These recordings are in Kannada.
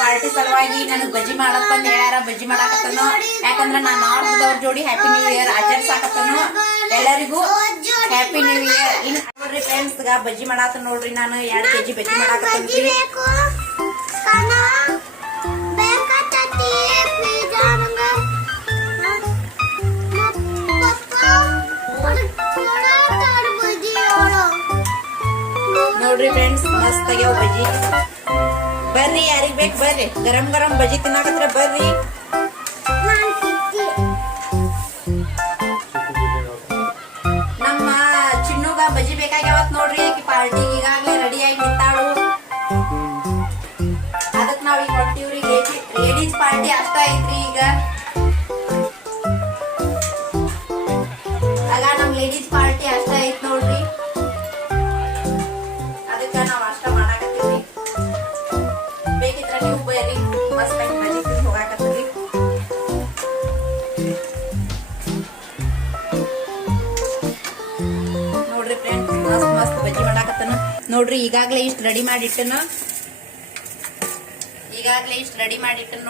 ಪಾರ್ಟಿ ಸಲುವಾಗಿ ನನಗ್ ಬಜ್ಜಿ ಮಾಡತ್ತಂದ್ ಹೇಳ್ಯಾರ. ಬಜ್ಜಿ ಮಾಡಾಕತ್ತನು. ಯಾಕಂದ್ರ ನಾ ನಾರ್ತ್ ದವ್ರ ಜೋಡಿ ಹ್ಯಾಪಿ ನ್ಯೂ ಇಯರ್ ಆಚರಿಸಾಕತ್ತನು. ಎಲ್ಲರಿಗೂ ಹ್ಯಾಪಿ ನ್ಯೂ ಇಯರ್. ಇನ್ ನೋಡ್ರಿ ಫ್ರೆಂಡ್ಸ್ ಗ ಬಜ್ಜಿ ಮಾಡಾತ ನೋಡ್ರಿ. ನಾನು 2 kg ಬಜ್ಜಿ ಮಾಡಾಕತ್ತನ್ರಿ. ನೋಡ್ರಿ ಫ್ರೆಂಡ್ಸ್ ಮಸ್ತ್ ಆಗ್ಯಾವ ಬಜ್ಜಿ. ಬರ್ರಿ ಯಾರಿಗ್ ಬೇಕು ಬರ್ರಿ. ಗರಂ ಗರಂ ಬಜ್ಜಿ ತಿನ್ನಾಕತ್ರ ಬರ್ರಿ. ನಮ್ಮ ಚಿನ್ನುಗ ಬಜ್ಜಿ ಬೇಕಾಗ್ಯಾವತ್ ನೋಡ್ರಿ. ಆಕಿ ಪಾರ್ಟಿ ಈಗಾಗ್ಲೇ ರೆಡಿ ಆಗಿ ನಿಂತಾಳು. ಅದಕ್ ನಾವ್ ಈಗ ಹೊಂಟಿವ್ರಿ. ಲೇಡೀಸ್ ಪಾರ್ಟಿ ಅಷ್ಟ ಐತ್ರಿ ಈಗ. ಆಗ ನಮ್ ಲೇಡೀಸ್ ಪಾರ್ಟಿ ಅಷ್ಟ ಐತ್ ನೋಡ್ರಿ. ಅದಕ್ಕ ನಾವ್ ಅಷ್ಟ ಮಾಡಾಕತ್ತೀವ್ರಿ. ಬೇಕಿದ್ರ ನೀವು ಬರ್ರಿ. ಮಸ್ತ್ ಆಗಿ ಬಜ್ಜಿ ತಿಂದು ಹೋಗಾಕತ್ತೀರಿ. ನೋಡ್ರಿ ಫ್ರೆಂಡ್ಸ್ ಮಸ್ತ್ ಮಸ್ತ್ ಬಜ್ಜಿ ಮಾಡಾಕತ್ತನ ನೋಡ್ರಿ. ಈಗಾಗ್ಲೇ ಇಷ್ಟ ರೆಡಿ ಮಾಡಿಟ್ಟನ.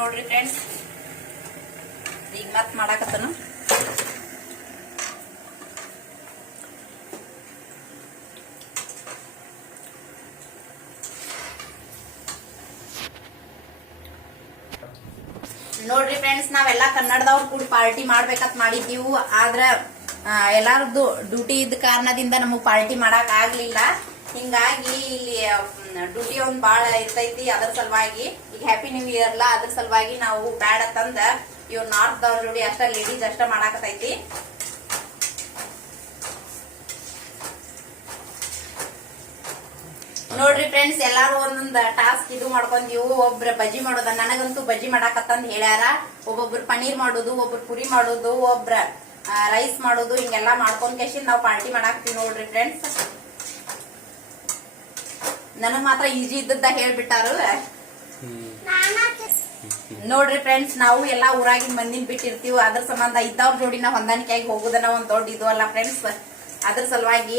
ನೋಡ್ರಿ ಫ್ರೆಂಡ್ಸ್. ಈಗ ಮತ್ ಮಾಡಾಕತ್ತನ. ನೋಡ್ರಿ ಫ್ರೆಂಡ್ಸ್ ನಾವೆಲ್ಲಾ ಕನ್ನಡದವ್ರು ಕೂಡಿ ಪಾರ್ಟಿ ಮಾಡ್ಬೇಕಂತ ಮಾಡಿದ್ದೀವು. ಆದ್ರ ಎಲ್ಲಾರ್ದು ಡ್ಯೂಟಿ ಇದ್ದ ಕಾರಣದಿಂದ ನಮಗ್ ಪಾರ್ಟಿ ಮಾಡಕ್ ಆಗ್ಲಿಲ್ಲ. ಹಿಂಗಾಗಿ ಇಲ್ಲಿ ಡ್ಯೂಟಿ ಒಂದ್ ಬಾಳ ಇರ್ತೈತಿ. ಅದ್ರ ಸಲುವಾಗಿ ಈಗ ಹ್ಯಾಪಿ ನ್ಯೂ ಇಯರ್ ಅಲ್ಲ, ಅದ್ರ ಸಲುವಾಗಿ ನಾವು ಬ್ಯಾಡ ತಂದ ಇವ್ ನಾರ್ತ್ ದವ್ರ ಜೋಡಿ ಅಷ್ಟ ಲೇಡೀಸ್ ಅಷ್ಟ ಮಾಡಾಕತೈತಿ. ನೋಡ್ರಿ ಫ್ರೆಂಡ್ಸ್ ಎಲ್ಲಾರು ಒಂದೊಂದ್ ಟಾಸ್ಕ್ ಇದು ಮಾಡ್ಕೊಂಡೀವು. ಒಬ್ರ ಬಜ್ಜಿ ಮಾಡೋದ. ನನಗಂತೂ ಬಜ್ಜಿ ಮಾಡಾಕತ್ತಂದ್ ಹೇಳ್ಯಾರ. ಒಬ್ಬೊಬ್ರು ಪನೀರ್ ಮಾಡೋದು, ಒಬ್ರು ಪುರಿ ಮಾಡೋದು, ಒಬ್ರ ರೈಸ್ ಮಾಡೋದು, ಹಿಂಗೆಲ್ಲಾ ಮಾಡ್ಕೊಂಡ್ ಕೇಶಿಂದ ನಾವ್ ಪಾರ್ಟಿ ಮಾಡಾಕ್ತಿವಿ ನೋಡ್ರಿ ಫ್ರೆಂಡ್ಸ್. ನನಗ್ ಮಾತ್ರ ಈಜಿ ಇದ್ದದ್ದ ಹೇಳ್ಬಿಟ್ಟಾರು. ನೋಡ್ರಿ ಫ್ರೆಂಡ್ಸ್ ನಾವು ಎಲ್ಲಾ ಊರಾಗಿನ ಮಂದಿನ ಬಿಟ್ಟಿರ್ತೀವಿ. ಅದ್ರ ಸಂಬಂಧ ಇದ್ದವ್ರ ಜೋಡಿ ನಾವ್ ಹೊಂದಾಣಿಕೆಯಾಗಿ ಹೋಗುದನ್ನ ಒಂದ್ ದೊಡ್ಡ ಇದು ಅಲ್ಲ ಫ್ರೆಂಡ್ಸ್. ಅದ್ರ ಸಲುವಾಗಿ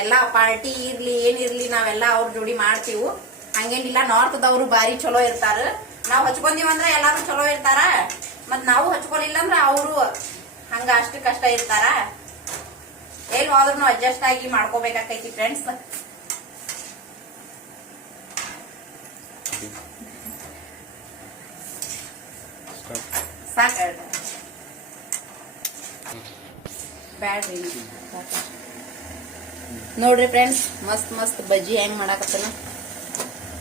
ಎಲ್ಲಾ ಪಾರ್ಟಿ ಇರ್ಲಿ ಏನಿರ್ಲಿ ನಾವೆಲ್ಲಾ ಅವ್ರ ಜೋಡಿ ಮಾಡ್ತೀವಿ. ಹಂಗೇನಿಲ್ಲ ನಾರ್ತ್ ದವ್ರು ಬಾರಿ ಚಲೋ ಇರ್ತಾರ. ನಾವ್ ಹಚ್ಕೊಂದಿವಿ ಅಂದ್ರ ಎಲ್ಲಾರು ಚಲೋ ಇರ್ತಾರ. ಮತ್ ನಾವು ಹಚ್ಕೊಲಿಲ್ಲ ಅಂದ್ರ ಅವ್ರು ಹಂಗ ಅಷ್ಟು ಕಷ್ಟ ಇರ್ತಾರ. ಎಲ್ಲಿ ಹೋದ್ರೂ ಅಡ್ಜಸ್ಟ್ ಆಗಿ ಮಾಡ್ಕೋಬೇಕಾಕೈತಿ ಫ್ರೆಂಡ್ಸ್. ಸಾಕ ಬ್ಯಾಡ್ರಿ. ನೋಡ್ರಿ ಫ್ರೆಂಡ್ಸ್ ಮಸ್ತ್ ಮಸ್ತ್ ಬಜ್ಜಿ ಹೆಂಗ್ ಮಾಡಾಕತ್ತನ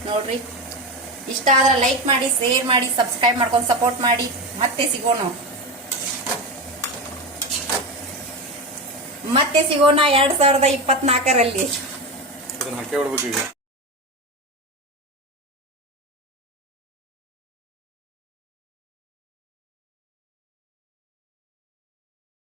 ನೋಡ್ರಿ. ಇಷ್ಟ ಆದ್ರ ಲೈಕ್ ಮಾಡಿ, ಶೇರ್ ಮಾಡಿ, ಸಬ್ಸ್ಕ್ರೈಬ್ ಮಾಡ್ಕೊಂಡು ಸಪೋರ್ಟ್ ಮಾಡಿ. ಮತ್ತೆ ಸಿಗೋಣ 2024ರಲ್ಲಿ.